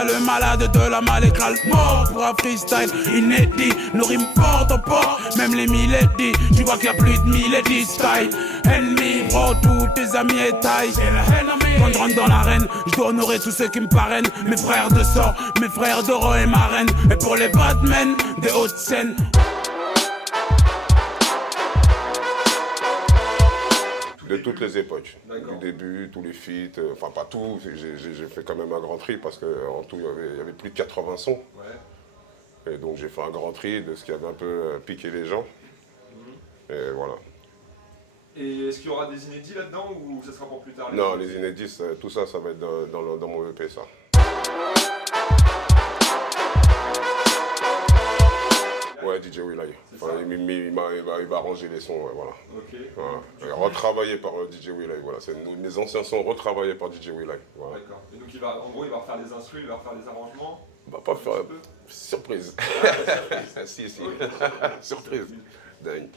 Mala, le malade de la malécale, mort pour un freestyle inédit. Nos rimes portent au port, même les millédis. Tu vois qu'il y a plus de millédis style. Ennemi, bro, tous tes amis et taille. Quand je rentre dans l'arène, je dois honorer tous ceux qui me parrainent. Mes frères de sort, mes frères d'Oro et Marraine. Et pour les Batmen, des hautes scènes. De toutes les époques, du début, tous les feats, enfin pas tout, j'ai fait quand même un grand tri parce qu'en tout il y avait plus de 80 sons. Ouais. Et donc j'ai fait un grand tri de ce qui avait un peu piqué les gens. Et voilà. Et est-ce qu'il y aura des inédits là-dedans ou ça sera pour plus tard? Non, les inédits, tout ça, ça va être dans mon EP ça. Ouais, DJ Will.i. Enfin, il va arranger les sons, ouais, voilà. Okay. Voilà. Et retravaillé par DJ Will.i, voilà. Mes anciens sons retravaillés par DJ Will.i. Voilà. D'accord. Et donc en gros, il va refaire des instrus, il va refaire des arrangements. Il va pas faire... Surprise. Si. Surprise. Dingue.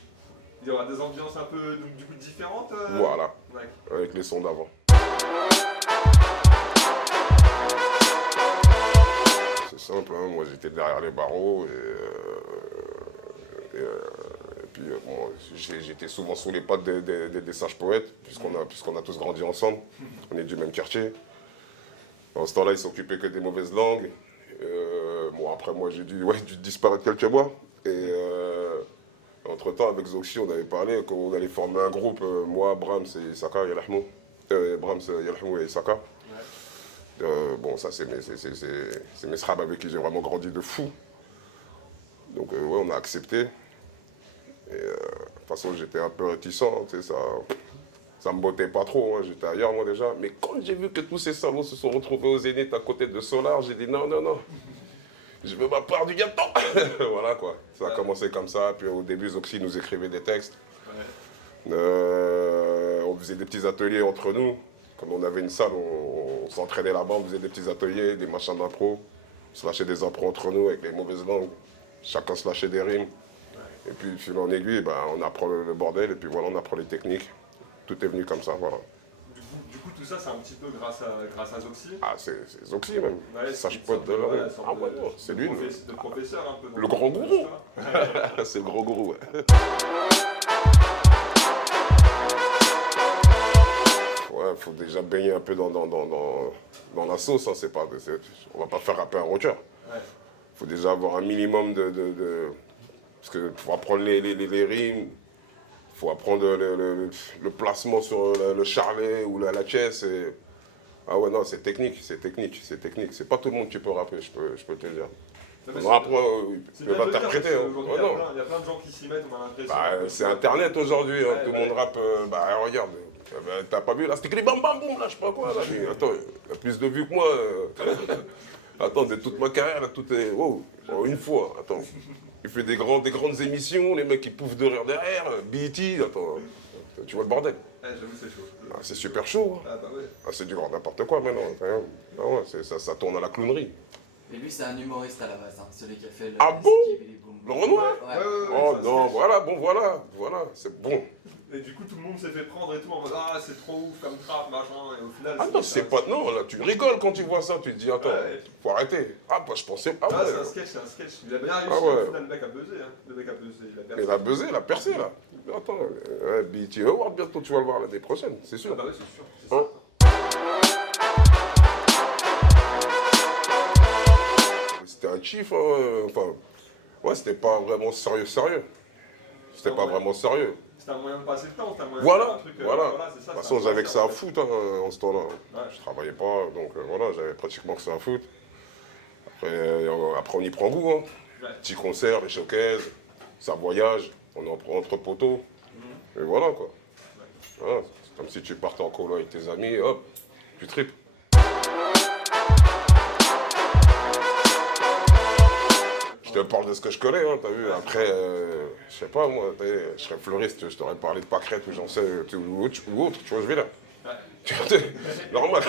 Il y aura des ambiances un peu du coup différentes. Voilà. Ouais. Avec les sons d'avant. C'est simple, hein. Moi j'étais derrière les barreaux et puis bon, j'étais souvent sous les pattes des sages poètes, puisqu'on a tous grandi ensemble, on est du même quartier. En ce temps-là, ils s'occupaient que des mauvaises langues. Bon, après moi j'ai dû disparaître quelques mois. Et entre-temps, avec Zoxy, on avait parlé qu'on allait former un groupe, moi, Brahms et Isaka, Yalahmou. Brahms, Yalahmou et Isaka. Bon, ça, c'est mes srabs avec qui j'ai vraiment grandi de fou. Donc, ouais, on a accepté. Et de toute façon, j'étais un peu réticent, tu sais, ça me bottait pas trop, hein, j'étais ailleurs, moi, déjà. Mais quand j'ai vu que tous ces salauds se sont retrouvés au Zénith à côté de Solar, j'ai dit non. Je veux ma part du gâteau. Voilà, quoi. Ça a commencé comme ça. Puis au début, Zoxy nous écrivait des textes. Ouais. On faisait des petits ateliers entre nous. Comme on avait une salle, on s'entraînait là-bas, on faisait des petits ateliers, des machins d'impro. On se lâchait des impros entre nous avec les mauvaises langues. Chacun se lâchait des rimes. Ouais. Et puis, fil en aiguille, ben, on apprend le bordel et puis voilà, on apprend les techniques. Tout est venu comme ça, voilà. Du coup, tout ça, c'est un petit peu grâce à Zoxy. Ah, c'est Zoxy même. Ouais, Sage pote de l'oreille. Ah ouais, non, c'est lui. De professeur un peu. Le grand gourou. C'est le grand gourou, ouais. Ouais, faut déjà baigner un peu dans la sauce, hein, on va pas faire rapper un rocker. Ouais. Faut déjà avoir un minimum parce que pour apprendre les rimes, faut apprendre le placement sur le charlet ou la caisse. Ah ouais, non, c'est technique. C'est pas tout le monde qui peut rapper, je peux te le dire. On apprend, il va t'interpréter. Il y a plein de gens qui s'y mettent, on a l'impression. Bah, c'est Internet aujourd'hui, hein, tout le monde rappe. Bah, regarde, t'as pas vu là, c'était bam bam boum, là, je sais pas quoi. Là, mais, attends, il a plus de vues que moi. Attends, de toute ma carrière, là, tout est. Wow, une fois, attends. Il fait des grandes émissions, les mecs ils pouffent de rire derrière, BET, attends, tu vois le bordel. J'avoue, c'est chaud. Ah, c'est super chaud. Ah, bah ouais. Ah, c'est du grand n'importe quoi maintenant. Ah ouais, ça tourne à la clownerie. Mais lui, c'est un humoriste à la base, hein, celui qui a fait le. Ah bon? Le Renoir? Ouais. Oh non, voilà, c'est bon. Et du coup, tout le monde s'est fait prendre et tout en mode ah, c'est trop ouf comme trap, machin, et au final. Ah non, c'est pas. Non, là, tu rigoles quand tu vois ça, tu te dis attends, faut arrêter. Ah, bah je pensais. Ah ouais. C'est un sketch. Il a bien réussi, au final, le mec a buzzé, hein. Le mec a buzzé, il a buzzé, il a percé là. Attends, BET Award bientôt, tu vas le voir l'année prochaine, c'est sûr. Ah bah ouais, c'est sûr. Hein? C'était un chief, hein, enfin, ouais, c'était pas vraiment sérieux. C'était pas vraiment sérieux. C'était un moyen de passer le temps, c'était un moyen voilà, de faire un truc. Voilà. C'est ça, de toute façon, j'avais que ça à foutre hein, en ce temps-là. Ouais. Je travaillais pas, donc voilà, j'avais pratiquement que ça à foutre. Après on y prend goût, hein. Ouais. Petits concerts, les showcases, ça voyage, on en prend entre poteaux. Et voilà quoi. Ouais. Voilà, c'est comme si tu partais en colo avec tes amis, hop, tu tripes. Je te parle de ce que je connais, hein, t'as vu. Après, je sais pas, moi, je serais fleuriste, je t'aurais parlé de pâquerettes ou j'en sais, ou autre, tu vois, je vais là. Ouais. Normal.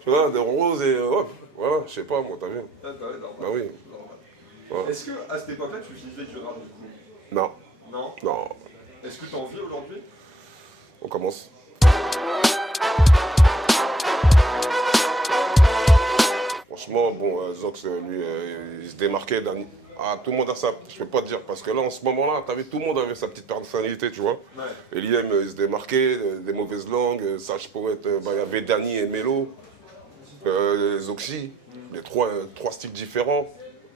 Tu vois, de roses et hop, voilà, je sais pas, moi, t'as vu. Ah, bah ouais, normal. Bah oui. Ouais. Est-ce qu'à cette époque-là, tu vivais du rap du coup? Non. Non? Non. Est-ce que t'en vis aujourd'hui? On commence. franchement, bon, Zox, lui, il se démarquait d'un... Ah, tout le monde a ça, je peux pas te dire, parce que là, en ce moment-là, tout le monde avait sa petite personnalité, tu vois. Ouais. Et l'IM, il se démarquait, des mauvaises langues, Sage Poète, il y avait Dany et Melo, Zoxy, les trois styles différents.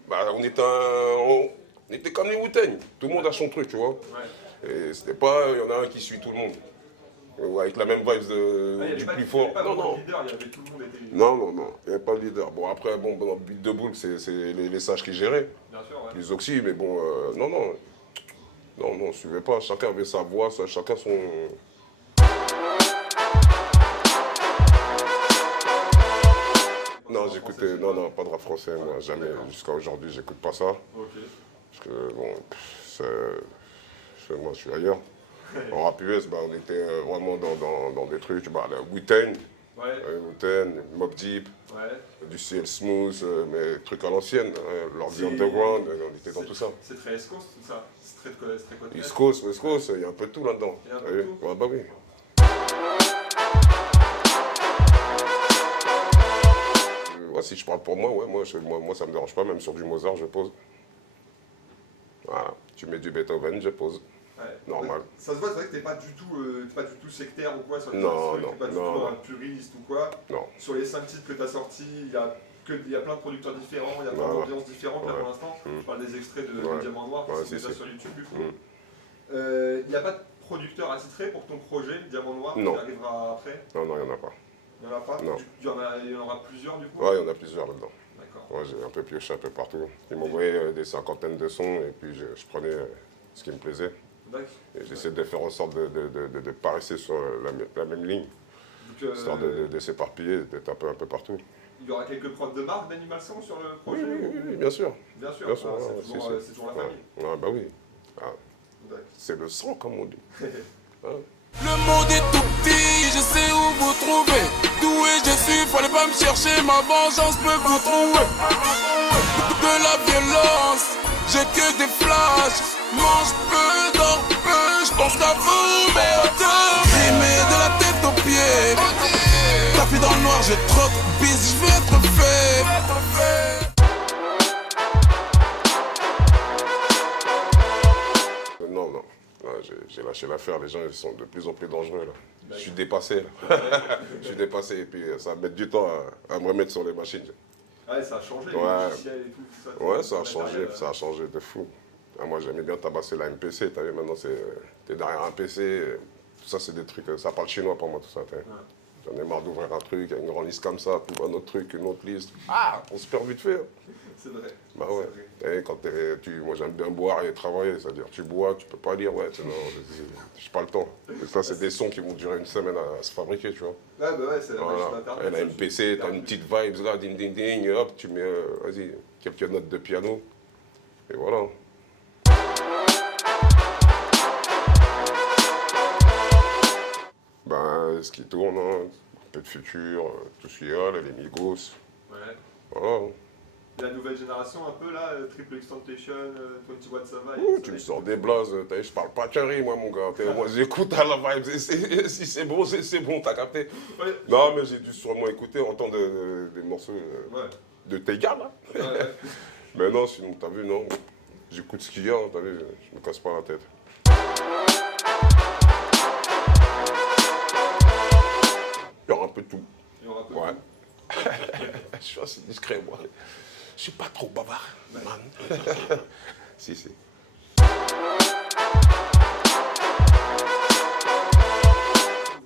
Bah, on était comme les Wu-Tang, tout le monde a son truc, tu vois. Ouais. Et c'était pas, il y en a un qui suit tout le monde. Avec la même vibe du plus fort. Il n'y avait pas Non, vraiment non. de leader, il y avait tout le monde était... Non, il n'y avait pas de leader. Bon, après, bon, dans le beat de boule, c'est les sages qui géraient. Bien sûr, ouais. Les Oxy, mais bon, non, on ne suivait pas. Chacun avait sa voix, chacun son... Non, j'écoutais... Non, pas de rap français, moi, jamais. Jusqu'à aujourd'hui, j'écoute pas ça. Ok. Parce que, bon, moi, je suis ailleurs. En rap US, bah, on était vraiment dans des trucs, bah, la Wu-Tang, Mobb Deep, du CL Smooth, mais trucs à l'ancienne, Lordy Underground, on était dans tout ça. C'est très East Coast, tout ça. C'est très côté. East Coast, West Coast, il y a un peu de tout là-dedans. Il y a un peu de tout. Ouais, bah oui. Ouais, si je parle pour moi, ouais, moi ça me dérange pas, même sur du Mozart, je pose. Voilà, tu mets du Beethoven, je pose. Ouais. Normal. Ça se voit, c'est vrai que t'es pas du tout sectaire ou quoi sur les Non, trucs, t'es pas du tout un puriste ou quoi. Non. Sur les 5 titres que t'as sortis, il y a plein de producteurs différents, il y a plein d'ambiances différentes là pour l'instant. Je parle des extraits de Diamant Noir qui sont déjà sur YouTube du coup. Il n'y a pas de producteur attitré pour ton projet, Diamant Noir, qui arrivera après? Non, il n'y en a pas. Il n'y en a pas? Non. Il y en aura plusieurs du coup? Ouais, il y en a plusieurs là-dedans. D'accord. Ouais, j'ai un peu pioché un peu partout. Ils m'envoyaient des cinquantaines de sons et puis je prenais ce qui me plaisait. Et j'essaie de faire en sorte de ne pas rester sur la même ligne, histoire de s'éparpiller, d'être un peu partout. Il y aura quelques prods de marque d'Animal Sound sur le projet? Oui, bien sûr. Bien sûr, Bien sûr, c'est toujours la famille. Ouais, bah oui. Ah, c'est le sang, comme on dit. Le monde est tout petit, je sais où vous trouver. Doué je suis, fallait pas me chercher, ma vengeance peut vous trouver. De la violence, j'ai que des flashs. Mange peu, dors peu, je pense qu'à vous, merde. Grimé de la tête aux pieds. Tapis dans le noir, j'ai trop de bis, je vais être fait. Non. J'ai lâché l'affaire, les gens ils sont de plus en plus dangereux là. Je suis dépassé là. Je suis dépassé et puis ça va mettre du temps à me remettre sur les machines. Ouais, ça a changé, ouais. le logiciel et tout ça. Ouais, ça a changé de fou. Ah, moi j'aimais bien tabasser la MPC, t'as vu, maintenant t'es derrière un PC, tout ça c'est des trucs, ça parle chinois pour moi tout ça. J'en ai marre d'ouvrir un truc, une grande liste comme ça, tout un autre truc, une autre liste. Ah, on se perd vite fait. C'est vrai. Bah ouais. Et quand moi j'aime bien boire et travailler, c'est-à-dire tu bois, tu peux pas lire, ouais, non, j'ai pas le temps. Et ça c'est des sons qui vont durer une semaine à se fabriquer, tu vois. Ouais, bah ouais, c'est la machine d'Internet. Et la MPC, t'as une petite vibe là, ding ding ding, et hop, tu mets, vas-y, quelques notes de piano, et voilà. Ben, ce qui tourne, hein, un peu de futur, tout ce qu'il y a, là, les Migos. Ouais. Voilà. La nouvelle génération un peu là, Triple Extentation, 21 Savage. Tu me sors des blazes, je parle pas carré moi mon gars. Moi j'écoute à la vibe, si c'est bon, c'est bon, t'as capté. Ouais. Non mais j'ai dû sûrement écouter, entendre des morceaux de tes gars là. Ouais. Mais non, sinon t'as vu, non. J'écoute ce qu'il y a, t'as vu, je me casse pas la tête. Il y aura un peu de tout. Il y aura un peu de Ouais. tout. Je suis assez discret moi. Je suis pas trop bavard, man. Si.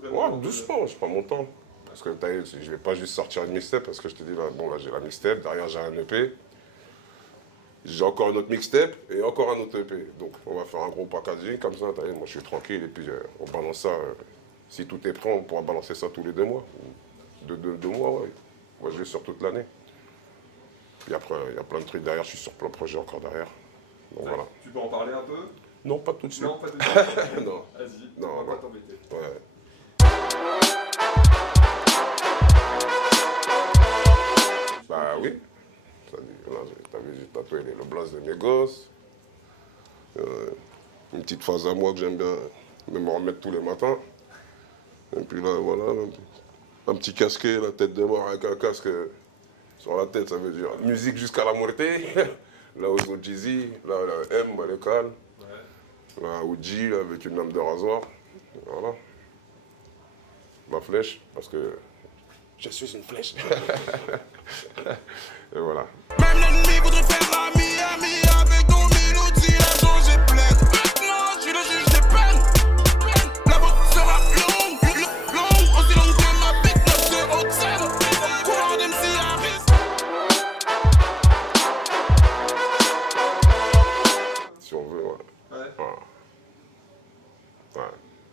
Ouais, doucement, je prends mon temps. Parce que je vais pas juste sortir une mixtape, parce que je te dis, là j'ai la mixtape, derrière j'ai un EP. J'ai encore un autre mixtape et encore un autre EP. Donc on va faire un gros packaging comme ça, moi je suis tranquille et puis on balance ça. Si tout est prêt, on pourra balancer ça tous les 2 mois. Deux mois, ouais. Moi je vais sur toute l'année. Puis après, il y a plein de trucs derrière, je suis sur plein de projets encore derrière. Donc voilà. Tu peux en parler un peu? Non, pas tout de suite. Non, pas tout de suite. Non. Vas-y, Non, on va non. pas t'embêter. Ouais. Bah oui. T'as vu, j'ai tatoué le blaze de mes gosses. Une petite phase à moi que j'aime bien me remettre tous les matins. Et puis là, voilà, un petit casquet, la tête de mort avec un casque Sur la tête, ça veut dire musique jusqu'à la muerte. Là, au Jay-Z, là, M, Malekal. Ouais. Là, au G, là, avec une lame de rasoir. Voilà. Ma flèche, parce que je suis une flèche. Et voilà. Même l'ennemi voudrait faire l'ami, ami avec nos mélodies, la changé pleine. Maintenant, je suis le juge des peines. La route sera longue, aussi longue que ma bite, 9 de haute scène. Courant d'MC Harris. Si on veut, ouais. Ouais. Ouais.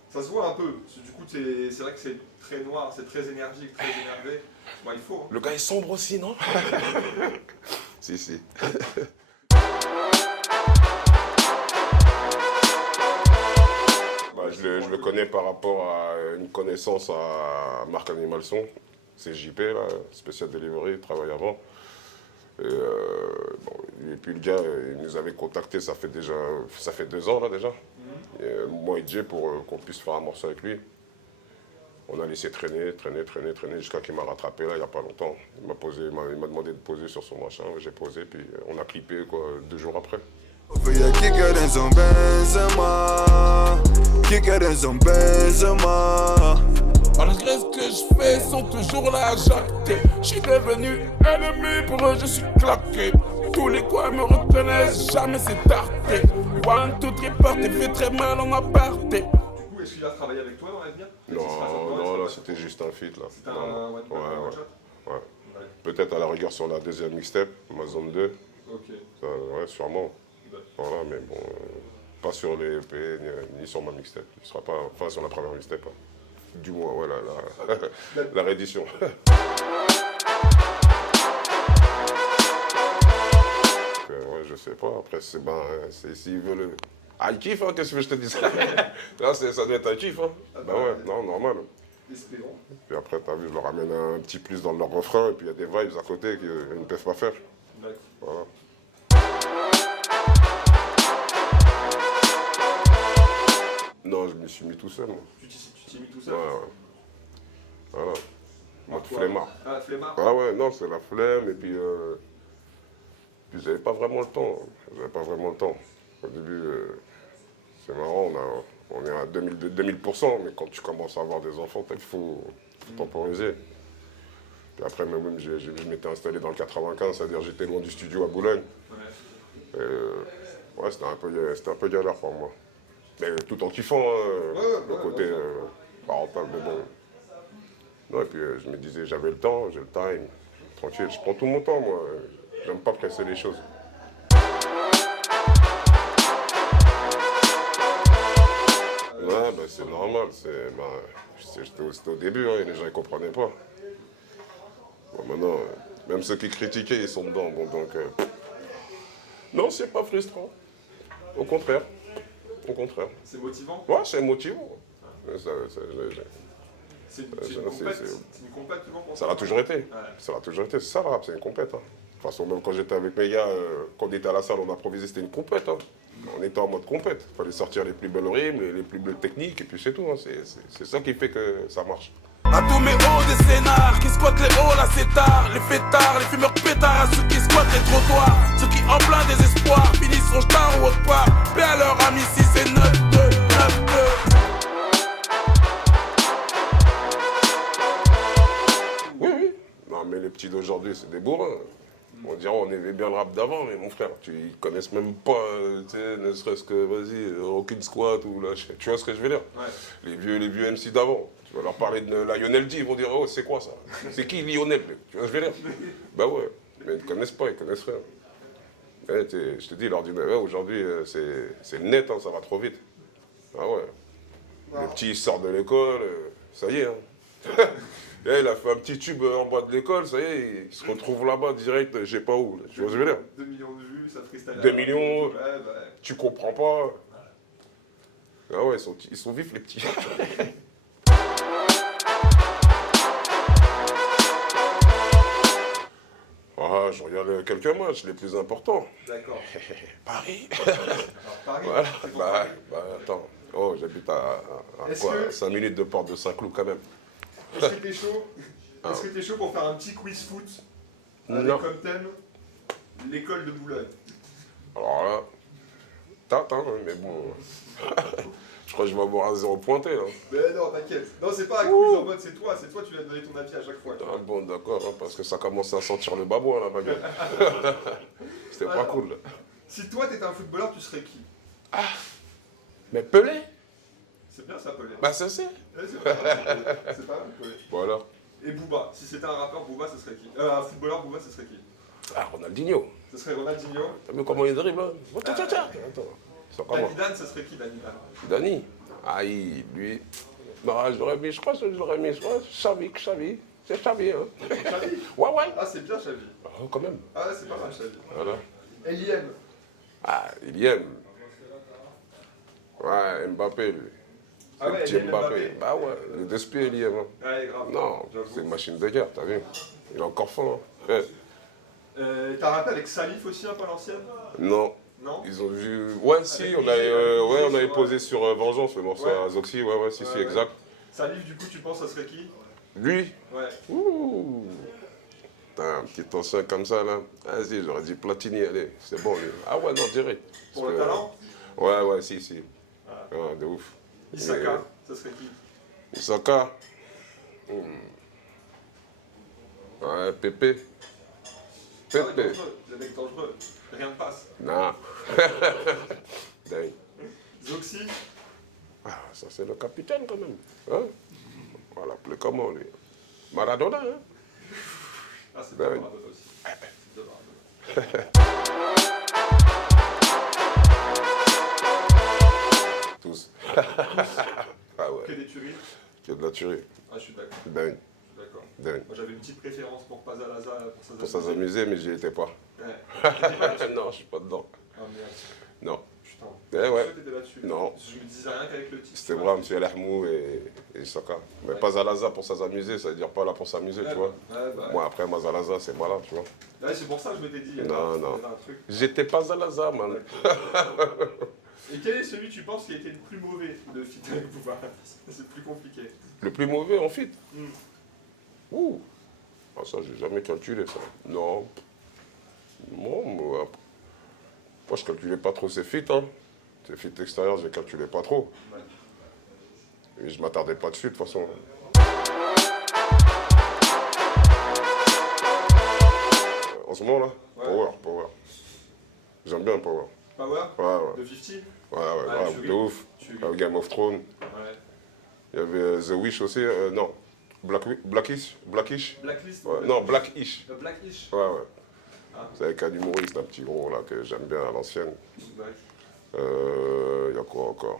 Ça se voit un peu, parce que du coup c'est vrai que c'est très noir, c'est très énergique, très énervé. Bon, il faut. Hein. Le gars est sombre aussi, non? Si. Bah, je le connais par rapport à une connaissance à Marc Animal Son. C'est JP, là, spécial delivery, il travaille avant. Et puis le gars, il nous avait contacté, ça fait 2 ans là déjà. Et, moi et Jay pour qu'on puisse faire un morceau avec lui. On a laissé traîner jusqu'à qu'il m'a rattrapé là il n'y a pas longtemps. Il m'a demandé de poser sur son machin, j'ai posé, puis on a clippé quoi 2 jours après. Malgré ce que je fais, ils sont toujours là à jacter. Je suis devenu ennemi, pour eux je suis claqué. Tous les coins me reconnaissent, jamais c'est tarté. One, two, three, party, fait très mal en aparté. Du coup, est-ce qu'il a travaillé avec toi dans l'avenir? Non, là c'était juste un feat là. C'était un one shot? Ouais. Peut-être à la rigueur sur la deuxième mixtape, ma zone 2. Ok. Ça, ouais, sûrement. Voilà, mais bon, pas sur les EP, ni sur ma mixtape. Il sera pas, enfin sur la première mixtape. Hein. Du moins, voilà, la réédition. Ouais, je sais pas, après c'est ben, s'il veut le... Ah, il kiffe, hein, qu'est-ce que je te dis? Là, ça doit être un kiff, hein. Bah ouais, non, normal. Espérons. Puis après, t'as vu, je leur ramène un petit plus dans leur refrain, et puis il y a des vibes à côté qu'ils ne peuvent pas faire. Voilà. Non, je me suis mis tout seul, moi. Tu t'y mis tout seul? Ouais. Voilà. Mode flemmard. Ah, flemmard? Ah ouais, non, c'est la flemme, et puis j'avais pas vraiment le temps. Au début, c'est marrant, on est à 2000%, mais quand tu commences à avoir des enfants, il faut temporiser. Puis après, même je m'étais installé dans le 95, c'est-à-dire j'étais loin du studio à Boulogne. Ouais. Ouais, c'était un peu galère pour moi. Mais tout en kiffant, le côté parental, mais bon. Non, et puis je me disais, j'avais le temps, j'ai le time, tranquille, je prends tout mon temps, moi. J'aime pas presser les choses. Ouais, bah, c'est normal, c'était au début, hein, et les gens ne comprenaient pas. Bon, maintenant, même ceux qui critiquaient, ils sont dedans, bon, donc... Non, c'est pas frustrant. Au contraire. C'est motivant? Ouais, c'est motivant. C'est une compète toujours pour ça l'a toujours été. Ouais. Ça l'a toujours été. C'est ça le rap, c'est une compète. Hein. De toute façon, même quand j'étais avec mes gars, quand on était à la salle, on improvisait, c'était une compète. Hein. On était en mode compète. Il fallait sortir les plus belles rimes, les plus belles techniques, et puis c'est tout. Hein. C'est ça qui fait que ça marche. À tous mes hauts des scénars qui squattent les halls là c'est tard. Les fêtards, les fumeurs pétards, à ceux qui squattent les trottoirs. Ceux qui en plein désespoir finissent son star ou autre part. Paix à leur ami si c'est 9-2, 9-2. Oui. Non mais les petits d'aujourd'hui c'est des bourrins. On dirait on aimait bien le rap d'avant, mais mon frère, ils connaissent même pas, ne serait-ce que, vas-y, aucune squat ou là, tu vois ce que je veux dire? Ouais. Les vieux MC d'avant. Tu vas leur parler de Lionel D, ils vont dire, oh, c'est quoi ça? C'est qui Lionel? Tu vois ce que je veux dire? Bah ouais, mais ils ne connaissent pas, ils connaissent rien. Ouais, je te dis, l'ordinateur, aujourd'hui, c'est le net, hein, ça va trop vite. Ah ouais. Les petits, ils sortent de l'école, ça y est. Hein. Et il a fait un petit tube en bas de l'école, ça y est, il se retrouve là-bas direct, je sais pas où. Là. Tu vois ce que je veux dire? 2 millions de vues, ça freestyle. 2 millions, ouais. Tu comprends pas. Ah ouais, ils sont vifs les petits. Ah, je regarde quelques matchs, les plus importants. D'accord. Paris. Paris. Voilà. Bah, attends. Oh, j'habite à quoi, 5 minutes de Porte de Saint-Cloud quand même. Est-ce que t'es chaud? Est-ce que t'es chaud pour faire un petit quiz foot? avec Non. comme thème l'école de Boulogne. Alors là, t'attends, hein, mais bon. Je crois que je vais avoir un 0 pointé là. Mais non, t'inquiète. Non, c'est pas un quiz en mode c'est toi, tu vas donner ton avis à chaque fois. Ah bon, d'accord, hein, parce que ça commence à sentir le babois là, ma gueule. C'était pas Alors. cool là. Si toi t'étais un footballeur, tu serais qui? Mais Pelé. C'est bien ça, Pelé. Bah, c'est. Ouais, c'est pas mal, c'est pas mal, Pelé. Voilà. Et Booba, si c'était un rappeur, Booba, ce serait qui? Un footballeur, Booba, ce serait qui? Ah, Ronaldinho. Ce serait Ronaldinho. T'as vu comment il dribble hein? Oh, tiens. Attends. Ça commence. Danny Dan, ce serait qui, Danny Dan? Dani. Aïe, lui. Non, je crois que j'aurais mis, Xavi. C'est Xavi, hein. Xavi? Ouais. Ah, c'est bien Xavi. Oh, quand même. Ah, ouais, c'est pas mal Xavi. Voilà. L.I.M. Ah, il y aime. Ouais, Mbappé, lui. Ah ouais, Le petit il aime Mbappé. Bah ouais, le despied, il y aime. Hein. Ouais, grave. Non, J'avoue. c'est une machine de guerre, t'as vu. Il est encore fort. Hein. T'as rappelé avec Salif aussi un peu à l'ancienne? Non, Non? ils ont vu. Ouais, si, Avec on avait sur, posé sur Vengeance, le morceau Ouais. à Zoxy. Ouais, si, Ouais. exact. Salif, du coup, tu penses, ça serait qui? Lui, Ouais. ouh. Putain, un petit ancien comme ça, là. Vas-y, j'aurais dit Platini, allez, c'est bon, lui. Ah ouais, non, direct. Pour Parce le que- talent? Ouais, si. Ah. Ouais, de ouf. Isaka, ça serait qui? Isaka. Ouais, Pépé. Ah ouais, Pépé. dangereux, le mec dangereux. Rien ne passe. Non. Dingue. Zoxy? Ah, ça c'est le capitaine quand même. Hein? On va l'appeler comment lui? Maradona, hein? Ah, c'est Ben bien oui. Maradona aussi. C'est bien Maradona. Tous. Ah ouais, Que des tueries? qu'il y a de la tuerie. Ah, je suis d'accord. Dingue, Je suis d'accord. dingue. Moi, j'avais une petite préférence pour Pazalaza, Pour ça s'amuser, mais j'y étais pas. Ouais. Non, je suis pas dedans. Ah merde. Non. Putain. Eh ouais. Toi, t'étais là-dessus. Non. Je me disais rien qu'avec le titre. C'était vrai, M. El Ahmou et Saka. Mais Ouais. pas Zalaza pour s'amuser, ça veut dire pas là pour s'amuser, Ouais, tu vois. Ouais, bah. Moi après, moi Zalaza, c'est malade, tu vois. Ouais, c'est pour ça que je m'étais dit. il y Non, avait non. un truc. J'étais pas Zalaza, man. Et quel est celui, tu penses, qui a été le plus mauvais de fit avec Booba? C'est plus compliqué. Le plus mauvais en fit. Mm. Ouh. Ah, ça, j'ai jamais calculé ça. Non. Non, moi, je calculais pas trop ces feats, hein. Ces feats extérieurs, je les calculais pas trop. Ouais. Et je m'attardais pas dessus, de toute façon. En ce moment, là, Ouais. Power. J'aime bien Power. Power? Ouais. De 50? Ouais, Ah, de tu ouf. Tu Game of Thrones. Ouais. Il y avait The Wish aussi, non. Blackish. Blacklist? Ouais, non, Blackish. Blackish? Ouais. Ah. C'est avec un humoriste, un petit gros là, que j'aime bien à l'ancienne. Ouais. Il y a quoi encore?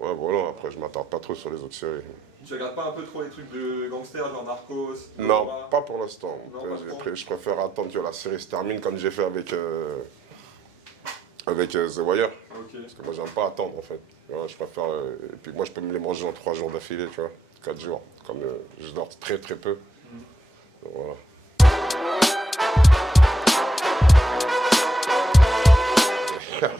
Ouais, voilà, après je m'attarde pas trop sur les autres séries. Tu regardes pas un peu trop les trucs de gangsters, genre Narcos? Non, Nova? pas pour l'instant. Non, pas trop. Je préfère attendre que la série se termine comme j'ai fait avec The Wire. Ok. Parce que moi j'aime pas attendre en fait. Tu vois, je préfère. Et puis moi je peux me les manger en 3 jours d'affilée, tu vois. 4 jours. Comme je dors très peu. Donc, voilà.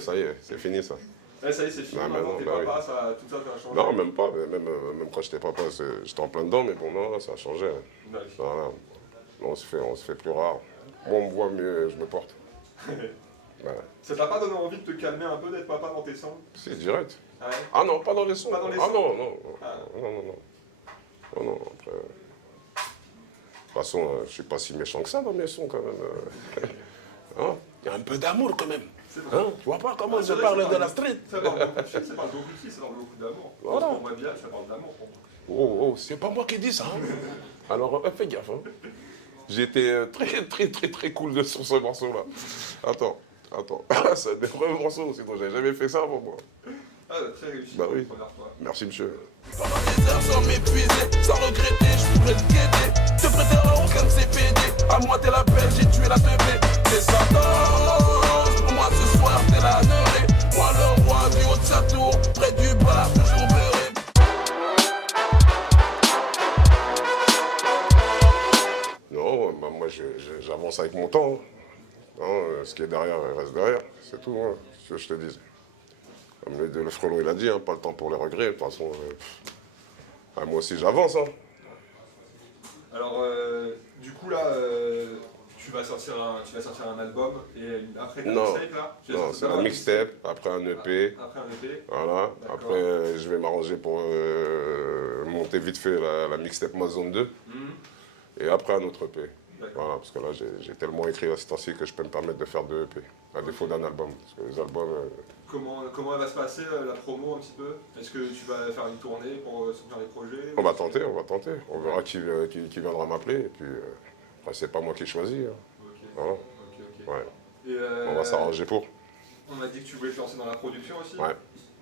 Ça y est, c'est fini ça. Ouais, ça y est, c'est fini. Non, mais Maintenant, non, t'es bah papa, tout ça, ça a changé. Non, même pas. Même quand j'étais papa, j'étais en plein dedans, mais bon, non, ça a changé. Hein. Ouais. Voilà. On se fait plus rare. Moi, on me voit mieux, je me porte. Voilà. Ça t'a pas donné envie de te calmer un peu, d'être papa dans tes sangs? C'est direct. Ouais. Ah non, pas dans les sons. Pas dans les Ah sons. non. Ah. Non, après. De toute façon, je suis pas si méchant que ça dans mes sons quand même. Hein? Il y a un peu d'amour quand même. C'est vrai. Hein? Tu vois pas comment Ah, je c'est vrai, parle ça de la parle- street? Ça parle beaucoup de filles, ça parle beaucoup de filles, ça parle beaucoup d'amour. Voilà. Pour moi, bien, ça parle d'amour pour moi. Oh, c'est pas moi qui dis ça. Hein? Alors, fais gaffe. Hein? J'ai été très cool sur ce morceau-là. Attends. C'est des vrais morceaux, sinon j'avais jamais fait ça avant moi. Ah, très réussi Bah pour oui. une première fois. Merci, monsieur. Pendant des heures sans m'épuiser, sans regretter, je pourrais te guetter. Te prêter un comme CPD, à moi t'es la belle, j'ai tué la teubée. C'est Satan, pour moi ce soir t'es la neurée. Moi le roi du haut de sa tour, près du bar, je tomberai. Non, bah, moi j'avance avec mon temps. Hein. Hein, ce qui est derrière reste derrière, c'est tout, hein, ce que je te dis. Comme le frelon il a dit, hein, pas le temps pour les regrets, de toute façon. Moi aussi j'avance. Hein. Alors, du coup, là, tu vas sortir un album et après ta Non. mixtape là? Non, c'est la mixtape, après un EP. Après un EP. Voilà. D'accord. Après, je vais m'arranger pour monter vite fait la mixtape Ma Zone 2. Et après un autre EP. Voilà, parce que là, j'ai tellement écrit à ce temps-ci que je peux me permettre de faire 2 EP, à défaut d'un album. Parce que les albums... Comment elle va se passer la promo un petit peu? Est-ce que tu vas faire une tournée pour soutenir les projets? On va tenter. On verra qui viendra m'appeler. Et puis, après, c'est pas moi qui choisis. Hein. Ok. Voilà. Ok. Ouais. Et, On va s'arranger pour. On m'a dit que tu voulais te lancer dans la production aussi? Ouais.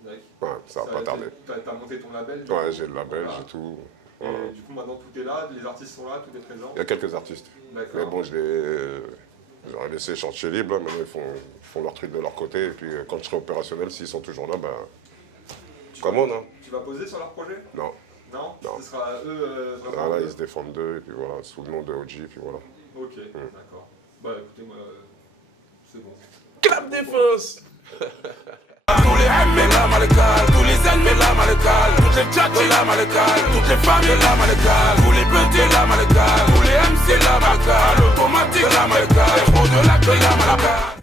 D'accord. Ouais, ça va pas tarder. T'as monté ton label? Ouais, j'ai le label, j'ai tout. Voilà. Et du coup, maintenant tout est là, les artistes sont là, tout est présent? Il y a quelques artistes. D'accord. Mais bon, j'aurais laissé chantier libre. Là. Maintenant, ils font leur truc de leur côté. Et puis, quand je serai opérationnel, s'ils sont toujours là, ben. Commande, hein. Tu vas poser sur leur projet? Non. Non? Non. Ce sera eux vraiment. Ah, là, ils se défendent d'eux. Et puis voilà, sous le nom de OG. Et puis voilà. Ok, d'accord. Bah écoutez, moi, c'est bon. Clap défense. Tous les M là Malekal, tous les ennemis là Malekal, toutes les tchatchis là Malekal, toutes les femmes là Malekal, tous les petits là Malekal, tous les MC là Malekal, l'automatique là Malekal, les gros de la là Malekal.